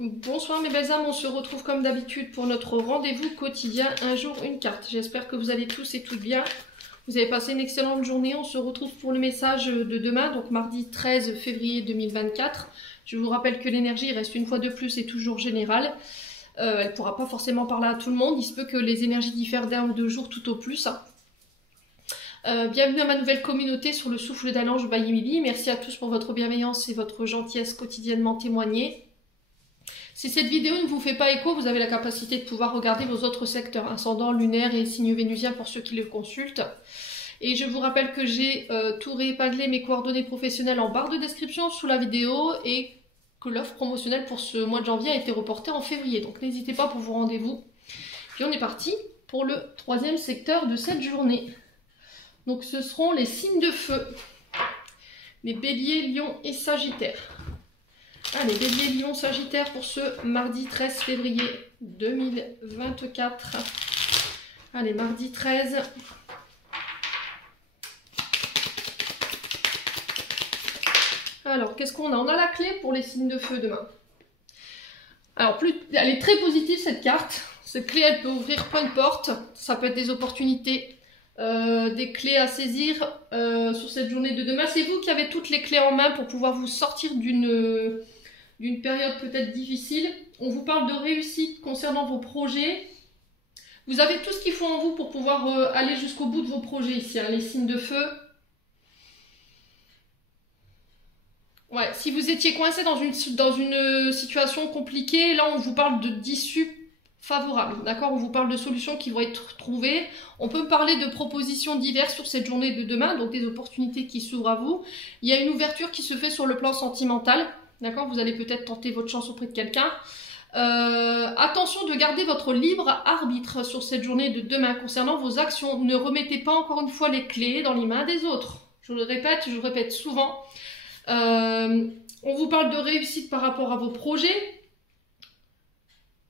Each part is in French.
Bonsoir mes belles âmes, on se retrouve comme d'habitude pour notre rendez-vous quotidien, un jour une carte. J'espère que vous allez tous et toutes bien. Vous avez passé une excellente journée, on se retrouve pour le message de demain, donc mardi 13 février 2024. Je vous rappelle que l'énergie reste une fois de plus et toujours générale. Elle ne pourra pas forcément parler à tout le monde, il se peut que les énergies diffèrent d'un ou deux jours tout au plus. Bienvenue à ma nouvelle communauté sur le souffle d'un ange by Emily. Merci à tous pour votre bienveillance et votre gentillesse quotidiennement témoignée. Si cette vidéo ne vous fait pas écho, vous avez la capacité de pouvoir regarder vos autres secteurs, ascendant, lunaire et signe vénusien pour ceux qui le consultent. Et je vous rappelle que j'ai tout réépinglé mes coordonnées professionnelles en barre de description sous la vidéo et que l'offre promotionnelle pour ce mois de janvier a été reportée en février. Donc n'hésitez pas pour vos rendez-vous. Puis on est parti pour le troisième secteur de cette journée. Donc ce seront les signes de feu, les béliers, lions et sagittaires. Allez, bélier, lion, sagittaire pour ce mardi 13 février 2024. Allez, mardi 13. Alors, qu'est-ce qu'on a? On a la clé pour les signes de feu demain. Alors, elle est très positive cette carte. Cette clé, elle peut ouvrir plein de portes. Ça peut être des opportunités, des clés à saisir sur cette journée de demain. C'est vous qui avez toutes les clés en main pour pouvoir vous sortir d'une période peut-être difficile. On vous parle de réussite concernant vos projets. Vous avez tout ce qu'il faut en vous pour pouvoir aller jusqu'au bout de vos projets ici, hein, les signes de feu. Ouais, si vous étiez coincé dans une situation compliquée, là on vous parle d'issue favorable, d'accord? On vous parle de solutions qui vont être trouvées. On peut parler de propositions diverses sur cette journée de demain, donc des opportunités qui s'ouvrent à vous. Il y a une ouverture qui se fait sur le plan sentimental. D'accord, vous allez peut-être tenter votre chance auprès de quelqu'un. Attention de garder votre libre arbitre sur cette journée de demain concernant vos actions. Ne remettez pas encore une fois les clés dans les mains des autres. Je le répète souvent. On vous parle de réussite par rapport à vos projets.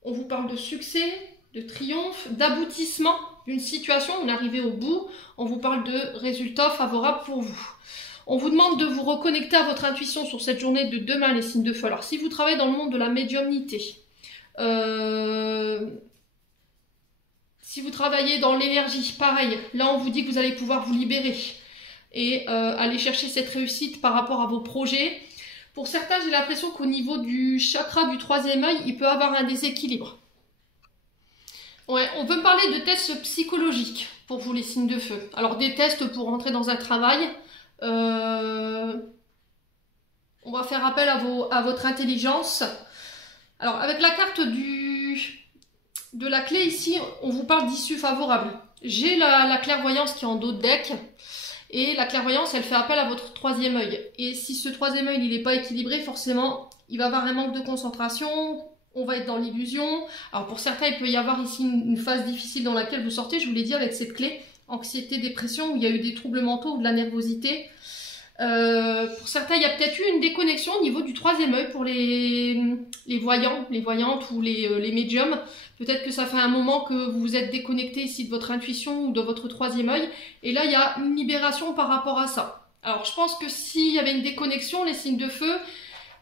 On vous parle de succès, de triomphe, d'aboutissement d'une situation. On est arrivé au bout. On vous parle de résultats favorables pour vous. On vous demande de vous reconnecter à votre intuition sur cette journée de demain, les signes de feu. Alors, si vous travaillez dans le monde de la médiumnité, si vous travaillez dans l'énergie, pareil, là, on vous dit que vous allez pouvoir vous libérer et aller chercher cette réussite par rapport à vos projets. Pour certains, j'ai l'impression qu'au niveau du chakra du troisième œil, il peut y avoir un déséquilibre. Ouais, on peut parler de tests psychologiques pour vous, les signes de feu. Alors, des tests pour rentrer dans un travail. On va faire appel à votre intelligence. Alors avec la carte de la clé ici, on vous parle d'issue favorable. J'ai la clairvoyance qui est en dos de deck. Et la clairvoyance, elle fait appel à votre troisième œil. Et si ce troisième œil il n'est pas équilibré, forcément, il va avoir un manque de concentration. On va être dans l'illusion. Alors pour certains, il peut y avoir ici une phase difficile dans laquelle vous sortez. Je vous l'ai dit avec cette clé. Anxiété, dépression, où il y a eu des troubles mentaux ou de la nervosité. Pour certains, il y a peut-être eu une déconnexion au niveau du troisième œil pour les voyants, les voyantes ou les médiums. Peut-être que ça fait un moment que vous vous êtes déconnecté ici de votre intuition ou de votre troisième œil. Et là, il y a une libération par rapport à ça. Alors, je pense que s'il y avait une déconnexion, les signes de feu,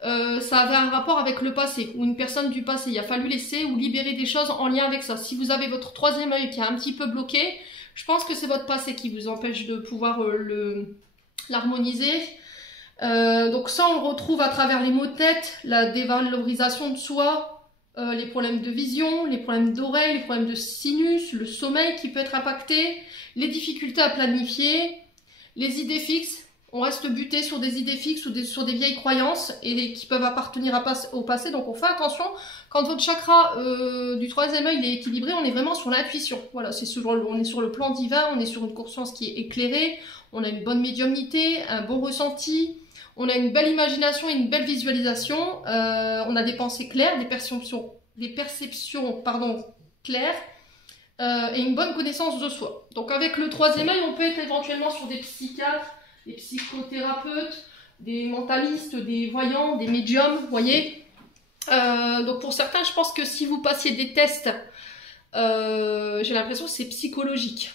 ça avait un rapport avec le passé ou une personne du passé. Il a fallu laisser ou libérer des choses en lien avec ça. Si vous avez votre troisième œil qui est un petit peu bloqué, je pense que c'est votre passé qui vous empêche de pouvoir l'harmoniser. Donc ça, on le retrouve à travers les maux de tête, la dévalorisation de soi, les problèmes de vision, les problèmes d'oreille, les problèmes de sinus, le sommeil qui peut être impacté, les difficultés à planifier, les idées fixes. On reste buté sur des idées fixes ou sur des vieilles croyances et qui peuvent appartenir au passé. Donc on fait attention. Quand votre chakra du troisième œil il est équilibré, on est vraiment sur l'intuition. Voilà, on est sur le plan divin, on est sur une conscience qui est éclairée, on a une bonne médiumnité, un bon ressenti, on a une belle imagination et une belle visualisation, on a des pensées claires, des perceptions claires et une bonne connaissance de soi. Donc avec le troisième œil, on peut être éventuellement sur des psychiatres, des psychothérapeutes, des mentalistes, des voyants, des médiums, vous voyez. Donc pour certains, je pense que si vous passiez des tests, j'ai l'impression que c'est psychologique.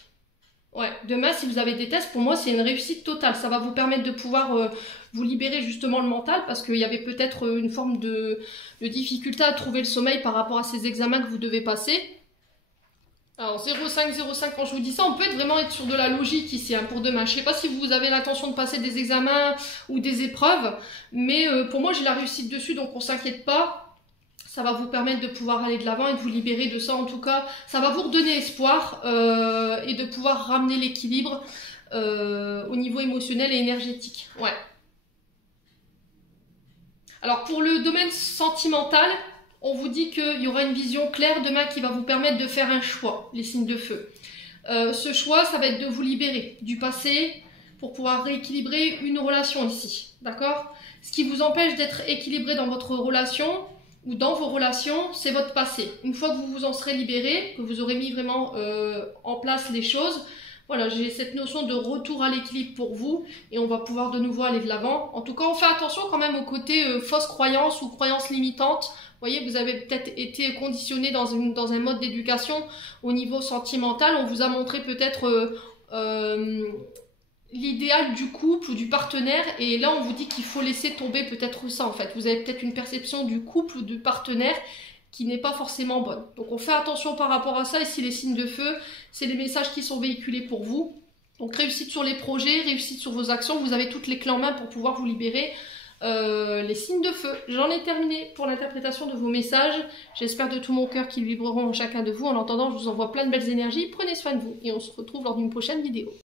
Ouais, demain, si vous avez des tests, pour moi, c'est une réussite totale. Ça va vous permettre de pouvoir vous libérer justement le mental parce qu'il y avait peut-être une forme de difficulté à trouver le sommeil par rapport à ces examens que vous devez passer. Alors 0,5, quand je vous dis ça, on peut vraiment être sur de la logique ici hein, pour demain. Je ne sais pas si vous avez l'intention de passer des examens ou des épreuves, mais pour moi, j'ai la réussite dessus, donc on ne s'inquiète pas. Ça va vous permettre de pouvoir aller de l'avant et de vous libérer de ça. En tout cas, ça va vous redonner espoir et de pouvoir ramener l'équilibre au niveau émotionnel et énergétique. Ouais. Alors pour le domaine sentimental, on vous dit qu'il y aura une vision claire demain qui va vous permettre de faire un choix, les signes de feu. Ce choix, ça va être de vous libérer du passé pour pouvoir rééquilibrer une relation ici. D'accord? Ce qui vous empêche d'être équilibré dans votre relation ou dans vos relations, c'est votre passé. Une fois que vous vous en serez libéré, que vous aurez mis vraiment en place les choses, voilà, j'ai cette notion de retour à l'équilibre pour vous et on va pouvoir de nouveau aller de l'avant. En tout cas, on fait attention quand même au côté fausses croyances ou croyances limitantes. Vous voyez, vous avez peut-être été conditionné dans un mode d'éducation au niveau sentimental. On vous a montré peut-être l'idéal du couple ou du partenaire et là on vous dit qu'il faut laisser tomber peut-être ça en fait. Vous avez peut-être une perception du couple ou du partenaire qui n'est pas forcément bonne. Donc on fait attention par rapport à ça. Ici les signes de feu, c'est les messages qui sont véhiculés pour vous. Donc réussite sur les projets, réussite sur vos actions, vous avez toutes les clés en main pour pouvoir vous libérer. Les signes de feu. J'en ai terminé pour l'interprétation de vos messages. J'espère de tout mon cœur qu'ils vibreront en chacun de vous. En attendant, je vous envoie plein de belles énergies. Prenez soin de vous et on se retrouve lors d'une prochaine vidéo.